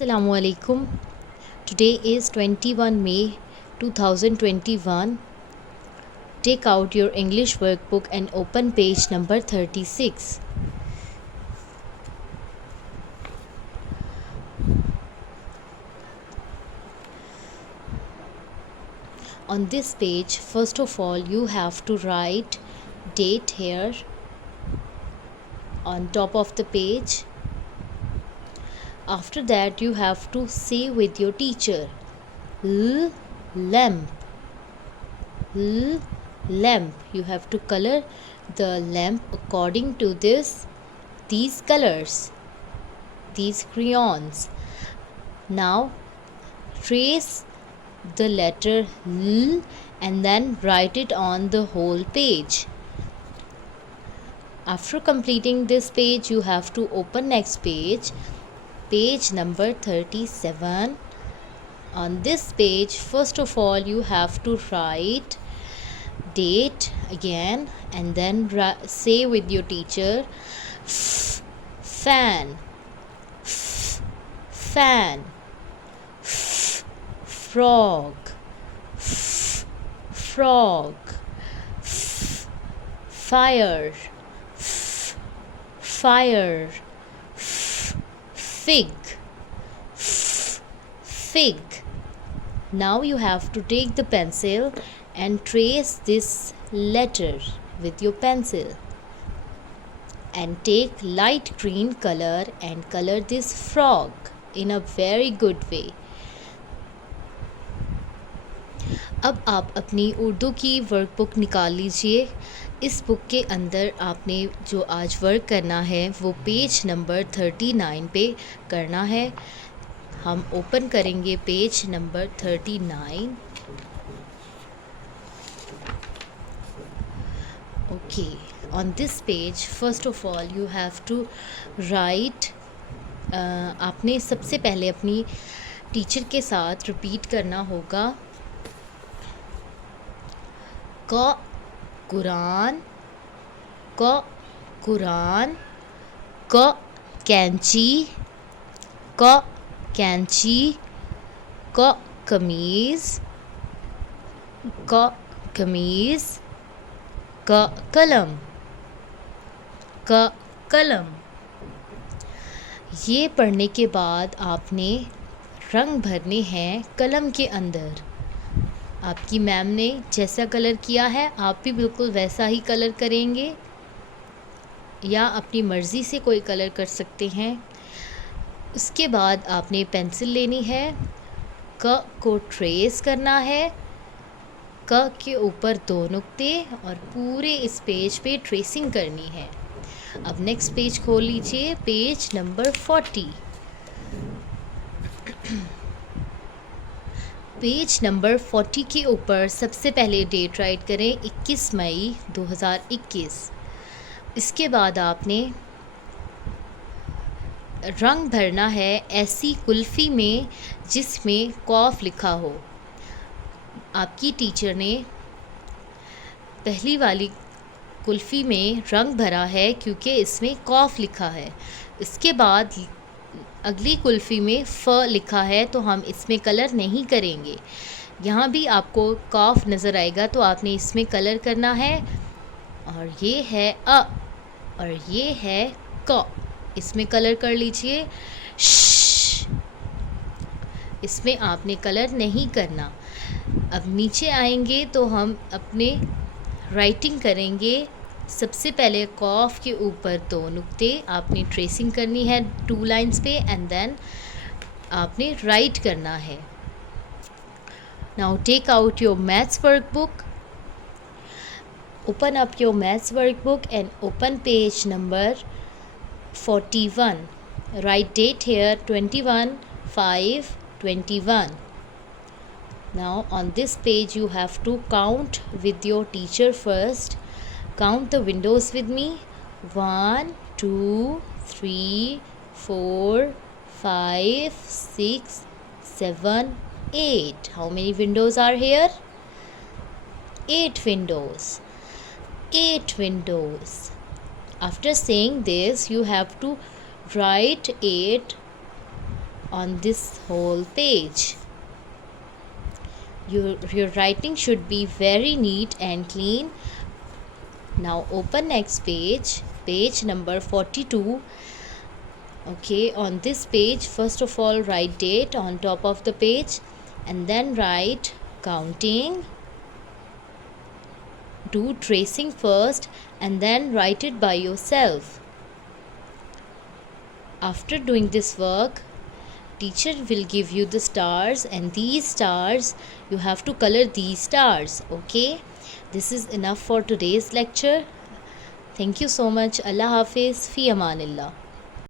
Assalamu alaikum. Today is 21 May 2021. Take out your English workbook and open page number 36. On this page, first of all, you have to write date here on top of the page. After that, you have to say with your teacher, lamp. Lamp. You have to color the lamp according to these colors, these crayons. Now trace the letter L and then write it on the whole page. After completing this page, you have to open next page, page number 37. On this page, first of all, you have to write date again and then say with your teacher, fan, fan, frog, frog, fire, fire, fig, fig. Now you have to take the pencil and trace this letter with your pencil and take light green color and color this frog in a very good way. अब आप अपनी उर्दू की workbook निकाल लीजिए। इस book के अंदर आपने जो आज वर्क करना है वो पेज नंबर 39 पे करना है। हम ओपन करेंगे page number 39। Okay, on this page first of all you have to write, आपने सबसे पहले अपनी टीचर के साथ रिपीट करना होगा, क कुरान, क कुरान, क कैंची, क कैंची, क कमीज़, क कमीज़, क कलम, क कलम। ये पढ़ने के बाद आपने रंग भरने हैं कलम के अंदर। आपकी मैम ने जैसा कलर किया है आप भी बिल्कुल वैसा ही कलर करेंगे या अपनी मर्ज़ी से कोई कलर कर सकते हैं। उसके बाद आपने पेंसिल लेनी है, क को ट्रेस करना है, क के ऊपर 2 नुक्ते और पूरे इस पेज पे ट्रेसिंग करनी है। अब नेक्स्ट पेज खोल लीजिए, पेज नंबर 40। पेज नंबर 40 के ऊपर सबसे पहले डेट राइट करें 21 मई 2021। इसके बाद आपने रंग भरना है ऐसी कुल्फ़ी में जिसमें कॉफ़ लिखा हो। आपकी टीचर ने पहली वाली कुल्फ़ी में रंग भरा है क्योंकि इसमें कॉफ़ लिखा है। इसके बाद अगली कुल्फ़ी में फ़ लिखा है तो हम इसमें कलर नहीं करेंगे। यहाँ भी आपको कॉफ़ नज़र आएगा तो आपने इसमें कलर करना है। और ये है अ और ये है क, इसमें कलर कर लीजिए। श, इसमें आपने कलर नहीं करना। अब नीचे आएंगे तो हम अपने राइटिंग करेंगे। सबसे पहले कॉफ के ऊपर 2 नुक्ते आपने ट्रेसिंग करनी है 2 लाइंस पे एंड देन आपने राइट करना है। Now take out your maths workbook, open up your maths workbook and open page number 41। Write date here 21/5/21। Now on this page you have to count with your teacher first. Count the windows with me. 1, 2, 3, 4, 5, 6, 7, 8. How many windows are here? 8 windows. 8 windows. After saying this, you have to write 8 on this whole page. Your writing should be very neat and clean. Now open next page, page number 42. Okay, on this page, first of all write date on top of the page, and then write counting. Do tracing first and then write it by yourself. After doing this work, teacher will give you the stars, and these stars you have to color these stars. Okay, this is enough for today's lecture. Thank you so much. Allah Hafiz. Fi Amanillah.